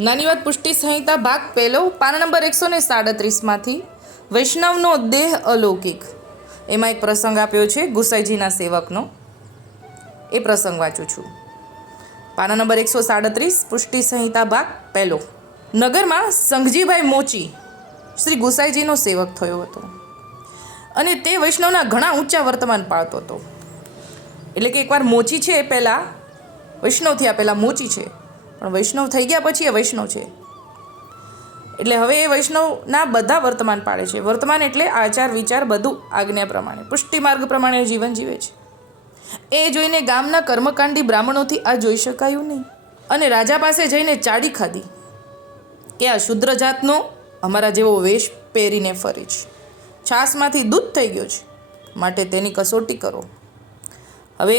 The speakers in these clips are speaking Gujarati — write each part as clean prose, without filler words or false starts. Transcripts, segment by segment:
નાની વાત પુષ્ટિ સંહિતા ભાગ પહેલો પાના નંબર 137માંથી વૈષ્ણવનો દેહ અલૌકિક, એમાં એક પ્રસંગ આપ્યો છે ગુસાઈજીના સેવકનો. એ પ્રસંગ વાંચું છું. પાના નંબર 137 પુષ્ટિ સંહિતા ભાગ પહેલો. નગરમાં સંઘજીભાઈ મોચી શ્રી ગુસાઈજીનો સેવક થયો હતો અને તે વૈષ્ણવના ઘણા ઊંચા વર્તમાન પાળતો હતો. એટલે કે એકવાર મોચી છે, પહેલાં વૈષ્ણવ થયા પહેલાં મોચી છે, પણ વૈષ્ણવ થઈ ગયા પછી એ વૈષ્ણવ છે. એટલે હવે એ વૈષ્ણવના બધા વર્તમાન પાળે છે. વર્તમાન એટલે આચાર વિચાર બધું આજ્ઞા પ્રમાણે, પુષ્ટિ માર્ગ પ્રમાણે જીવન જીવે છે. એ જોઈને ગામના કર્મકાંડી બ્રાહ્મણોથી આ જોઈ શકાયું નહીં અને રાજા પાસે જઈને ચાડી ખાધી કે આ શુદ્ર જાતનો અમારા જેવો વેશ પહેરીને ફરે છે, છાસમાંથી દૂધ થઈ ગયો છે, માટે તેની કસોટી કરો. હવે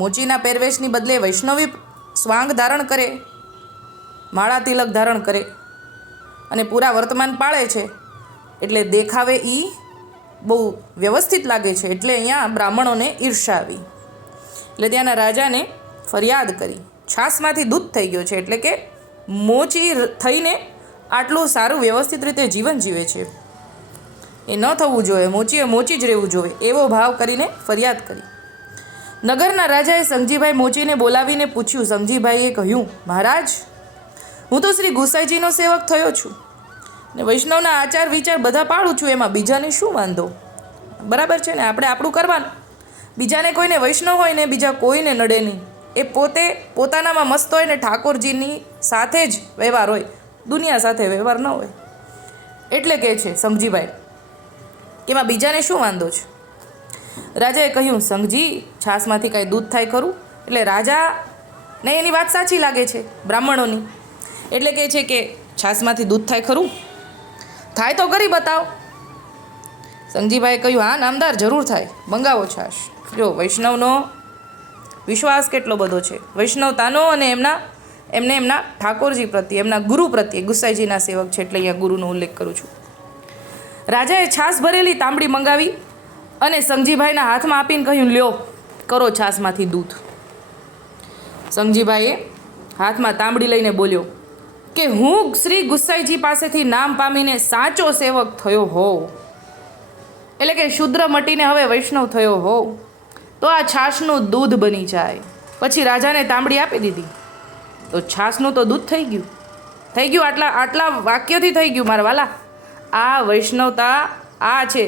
મોચીના પહેરવેશની બદલે વૈષ્ણવી સ્વાંગ ધારણ કરે, માળા તિલક ધારણ કરે અને પૂરા વર્તમાન પાળે છે, એટલે દેખાવે એ બહુ વ્યવસ્થિત લાગે છે. એટલે અહીંયા બ્રાહ્મણોને ઈર્ષા આવી. એટલે ત્યાંના રાજાને ફરિયાદ કરી, છાસમાંથી દૂધ થઈ ગયો છે, એટલે કે મોચી થઈને આટલું સારું વ્યવસ્થિત રીતે જીવન જીવે છે, એ ન થવું જોઈએ, મોચીએ મોચી જ રહેવું જોઈએ, એવો ભાવ કરીને ફરિયાદ કરી. નગરના રાજાએ સંઘજીભાઈ મોચીને બોલાવીને પૂછ્યું. સંઘજીભાઈએ કહ્યું, મહારાજ, હું તો શ્રી ગુસાઈજીનો સેવક થયો છું ને વૈષ્ણવના આચાર વિચાર બધા પાળું છું, એમાં બીજાને શું વાંધો? બરાબર છે ને, આપણે આપણું કરવાનું, બીજાને કોઈને વૈષ્ણવ હોય ને બીજા કોઈને નડે નહીં. એ પોતે પોતાનામાં મસ્ત હોય ને ઠાકોરજીની સાથે જ વ્યવહાર હોય, દુનિયા સાથે વ્યવહાર ન હોય. એટલે કહે છે સંઘજીભાઈ કે એમાં બીજાને શું વાંધો છે? રાજાએ કહ્યું, સંઘજી, છાસમાંથી કાંઈ દૂધ થાય ખરું? એટલે રાજાને એની વાત સાચી લાગે છે બ્રાહ્મણોની, એટલે કહે છે કે છાસમાંથી દૂધ થાય ખરું? થાય તો કરી બતાવો. સંઘજીભાઈએ કહ્યું, હા નામદાર, જરૂર થાય, મંગાવો છાશ. જો વૈષ્ણવનો વિશ્વાસ કેટલો બધો છે, વૈષ્ણવતાનો, અને એમના ઠાકોરજી પ્રત્યે, એમના ગુરુ પ્રત્યે. ગુસાઈજીના સેવક છે એટલે અહીંયા ગુરુનો ઉલ્લેખ કરું છું. રાજાએ છાશ ભરેલી તાંબડી મંગાવી અને સંઘજીભાઈના હાથમાં આપીને કહ્યું, લ્યો, કરો છાશમાંથી દૂધ. સંઘજીભાઈએ હાથમાં તાંબડી લઈને બોલ્યો કે હું શ્રી ગુસાઈજી પાસેથી નામ પામીને સાચો સેવક થયો હોઉં, એટલે કે શુદ્ર મટીને હવે વૈષ્ણવ થયો હોઉં, તો આ છાશનું દૂધ બની જાય. પછી રાજાને તાંબડી આપી દીધી તો છાશનું તો દૂધ થઈ ગયું. આટલા વાક્યોથી થઈ ગયું મારા વાલા. આ વૈષ્ણવતા આ છે,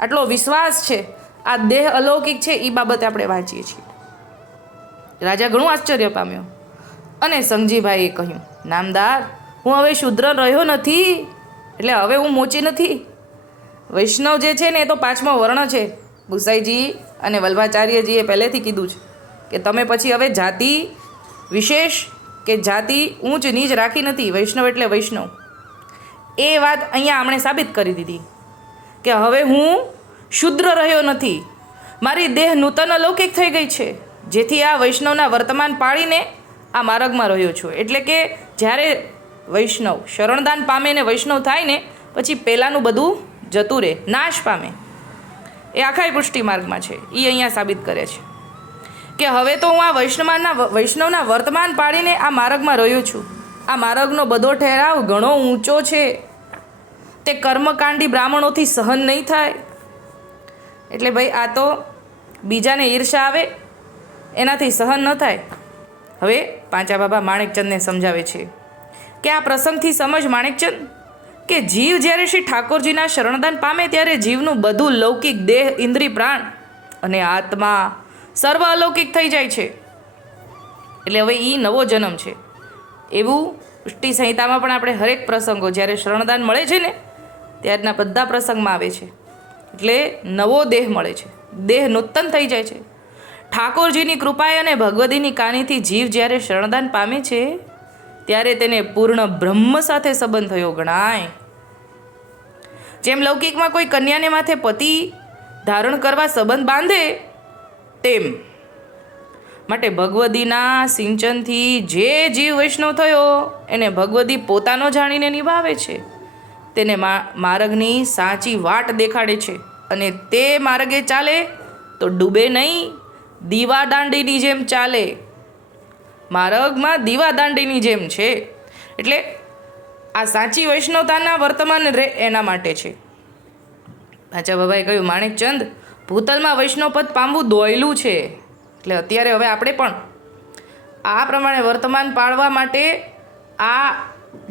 આટલો વિશ્વાસ છે, આ દેહ અલૌકિક છે, એ બાબતે આપણે વાંચીએ છીએ. રાજા ઘણું આશ્ચર્ય પામ્યો અને સંઘજીભાઈએ કહ્યું, નામદાર, હું હવે શુદ્ર રહ્યો નથી, એટલે હવે હું મોચી નથી. વૈષ્ણવ જે છે ને એ તો 5મો વર્ણ છે. ગુસાઈજી અને વલ્ભાચાર્યજીએ પહેલેથી કીધું છે કે તમે પછી હવે જાતિ વિશેષ કે જાતિ ઊંચ નીચ રાખી નથી. વૈષ્ણવ એટલે વૈષ્ણવ. એ વાત અહીંયા આમણે સાબિત કરી દીધી કે હવે હું શુદ્ર રહ્યો નથી, મારી દેહ નૂતન અલૌકિક થઈ ગઈ છે, જેથી આ વૈષ્ણવના વર્તમાન પાળીને આ માર્ગમાં રહ્યો છું. એટલે કે જ્યારે વૈષ્ણવ શરણદાન પામે ને વૈષ્ણવ થાય ને પછી પહેલાંનું બધું જતું રહે, નાશ પામે. એ આખા પુષ્ટિ માર્ગમાં છે. એ અહીંયા સાબિત કરે છે કે હવે તો હું આ વૈષ્ણવના વર્તમાન પાળીને આ માર્ગમાં રહ્યો છું. આ માર્ગનો બધો ઠેરાવ ઘણો ઊંચો છે, તે કર્મકાંડી બ્રાહ્મણોથી સહન નહીં થાય. એટલે ભાઈ આ તો બીજાને ઈર્ષા આવે એનાથી સહન ન થાય. હવે પાંચા બાબા માણેકચંદને સમજાવે છે કે આ પ્રસંગથી સમજ માણેકચંદ કે જીવ જ્યારે શ્રી ઠાકોરજીના શરણદાન પામે ત્યારે જીવનું બધું લૌકિક દેહ, ઇન્દ્રિય, પ્રાણ અને આત્મા સર્વ અલૌકિક થઈ જાય છે. એટલે હવે એ નવો જન્મ છે. એવું પુષ્ટિ સંહિતામાં પણ આપણે હરેક પ્રસંગો જ્યારે શરણદાન મળે છે ને ત્યારના બધા પ્રસંગમાં આવે છે. એટલે નવો દેહ મળે છે, દેહ નૂતન થઈ જાય છે. ઠાકોરજીની કૃપાએ અને ભગવદીની કાનીથી જીવ જ્યારે શરણદાન પામે છે ત્યારે તેને પૂર્ણ બ્રહ્મ સાથે સંબંધ થયો ગણાય. જેમ લૌકિકમાં કોઈ કન્યાને માથે પતિ ધારણ કરવા સંબંધ બાંધે તેમ માટે ભગવદીના સિંચનથી જે જીવ વૈષ્ણવ થયો એને ભગવદી પોતાનો જાણીને નિભાવે છે, તેને માર્ગની સાચી વાટ દેખાડે છે અને તે માર્ગે ચાલે તો ડૂબે નહીં, દીવા દાંડીની જેમ ચાલે. માર્ગમાં દીવા દાંડીની જેમ છે. એટલે આ સાચી વૈષ્ણવતાના વર્તમાન રે એના માટે છે. પાછા બાબાએ કહ્યું, માણેકચંદ, ભૂતલમાં વૈષ્ણવ પદ પામવું દોયલું છે. એટલે અત્યારે હવે આપણે પણ આ પ્રમાણે વર્તમાન પાળવા માટે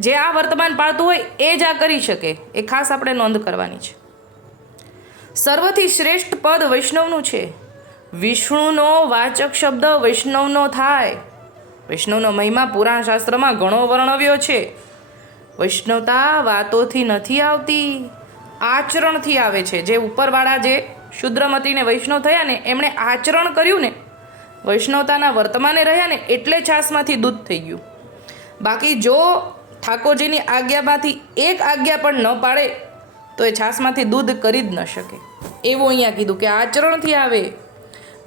જે આ વર્તમાન પાળતું હોય એ જ આ કરી શકે, એ ખાસ આપણે નોંધ કરવાની છે. સર્વથી શ્રેષ્ઠ પદ વૈષ્ણવનું છે. વિષ્ણુનો વાચક શબ્દ વૈષ્ણવનો થાય. વૈષ્ણવનો મહિમા પુરાણ શાસ્ત્રમાં ઘણો વર્ણવ્યો છે. વૈષ્ણવતા વાતોથી નથી આવતી, આચરણથી આવે છે. જે ઉપરવાળા જે શુદ્રમતીને વૈષ્ણવ થયા ને, એમણે આચરણ કર્યું ને, વૈષ્ણવતાના વર્તમાને રહ્યા ને, એટલે છાસમાંથી દૂધ થઈ ગયું. બાકી જો ઠાકોરજીની આજ્ઞામાંથી એક આજ્ઞા પણ ન પાડે તો એ છાસમાંથી દૂધ કરી જ ન શકે. એવું અહીંયા કીધું કે આચરણથી આવે.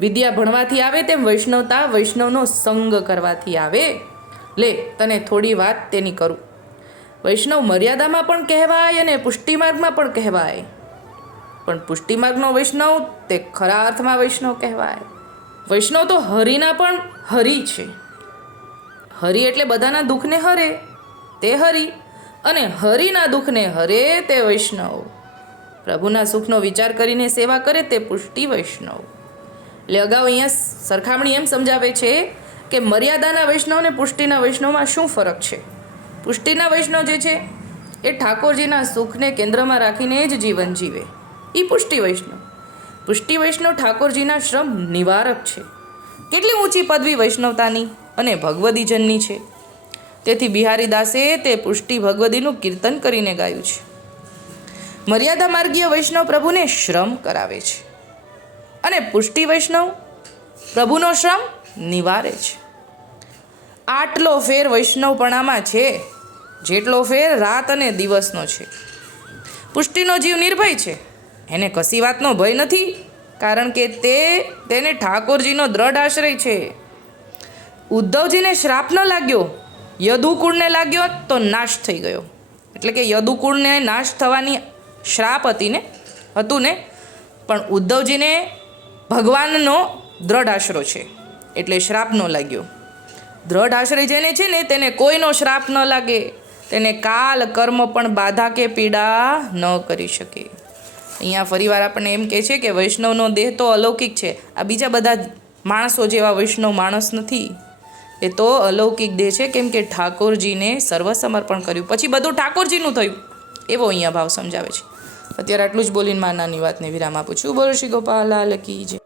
વિદ્યા ભણવાથી આવે તેમ વૈષ્ણવતા વૈષ્ણવનો સંગ કરવાથી આવે. લે તને થોડી વાત તેની કરું. વૈષ્ણવ મર્યાદામાં પણ કહેવાય અને પુષ્ટિમાર્ગમાં પણ કહેવાય. પણ પુષ્ટિમાર્ગનો વૈષ્ણવ તે ખરા અર્થમાં વૈષ્ણવ કહેવાય. વૈષ્ણવ તો હરિના પણ હરિ છે. હરિ એટલે બધાના દુઃખને હરે તે હરિ, અને હરિના દુઃખને હરે તે વૈષ્ણવ. પ્રભુના સુખનો વિચાર કરીને સેવા કરે તે પુષ્ટિ વૈષ્ણવ. એટલે અગાઉ અહીંયા સરખામણી એમ સમજાવે છે કે મર્યાદાના વૈષ્ણવ અને પુષ્ટિના વૈષ્ણવમાં શું ફરક છે. પુષ્ટિના વૈષ્ણવ જે છે એ ઠાકોરજીના સુખને કેન્દ્રમાં રાખીને જ જીવન જીવે, એ પુષ્ટિ વૈષ્ણવ. પુષ્ટિ વૈષ્ણવ ઠાકોરજીના શ્રમ નિવારક છે. કેટલી ઊંચી પદવી વૈષ્ણવતાની અને ભગવદીજનની છે. તેથી બિહારીદાસે તે પુષ્ટિ ભગવદીનું કીર્તન કરીને ગાયું છે. મર્યાદા માર્ગીય વૈષ્ણવ પ્રભુને શ્રમ કરાવે છે અને પુષ્ટિ વૈષ્ણવ પ્રભુનો શ્રમ નિવારે છે. આટલો ફેર વૈષ્ણવપણામાં છે જેટલો ફેર રાત અને દિવસનો છે. પુષ્ટિનો જીવ નિર્ભય છે, એને કશી વાતનો ભય નથી, કારણ કે તેને ઠાકોરજીનો દ્રઢ આશ્રય છે. ઉદ્ધવજીને શ્રાપ ન લાગ્યો, યદુકુળને લાગ્યો તો નાશ થઈ ગયો. એટલે કે યદુકુળને નાશ થવાની શ્રાપ હતું ને, પણ ઉદ્ધવજીને ભગવાનનો દ્રઢ આશરો છે એટલે શ્રાપ ન લાગ્યો. દ્રઢ આશ્રય જેને છે ને તેને કોઈનો શ્રાપ ન લાગે, તેને કાલ કર્મ પણ બાધા કે પીડા ન કરી શકે. અહીંયા ફરીવાર આપણને એમ કહે છે કે વૈષ્ણવનો દેહ તો અલૌકિક છે. આ બીજા બધા માણસો જેવા વૈષ્ણવ માણસ નથી, એ તો અલૌકિક દેહ છે, કેમ કે ઠાકોરજીને સર્વસમર્પણ કર્યું, પછી બધું ઠાકોરજીનું થયું. એવો અહીંયા ભાવ સમજાવે છે. અત્યારે આટલું જ બોલીને માર નાની વાતને વિરામ આપું છું. બોલો શ્રી ગોપાલ લાલ કી જય.